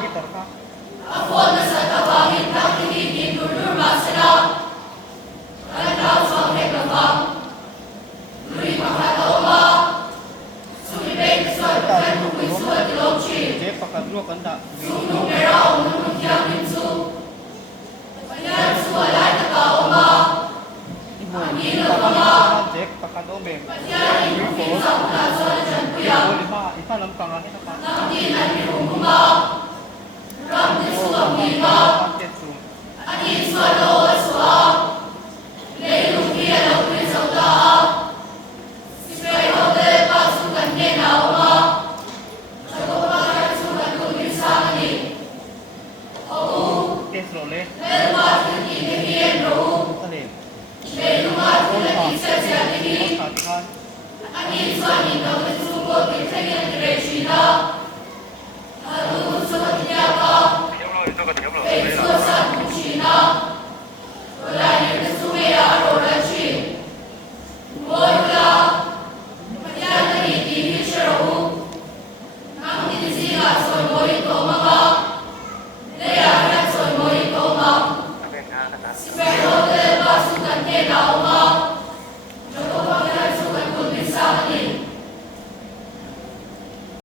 gitar ka. Ako na sa tawangin kang hinigin dulurma sila. Kanaw sa megabang. Nuri makataoma. Sumibay ka sa pagkan mo kuisuat ilongchi. Jeff, pakadlo kanda. Sunong perao nunong kiyang minsu. Panyan suwalay na kaoma. Anino mga. Jeff, pakadome. Panyan ipupin sa ulan sa dyan kuya. Lima, isa lang pangahin na pa. Nang dinan ni Rumuma.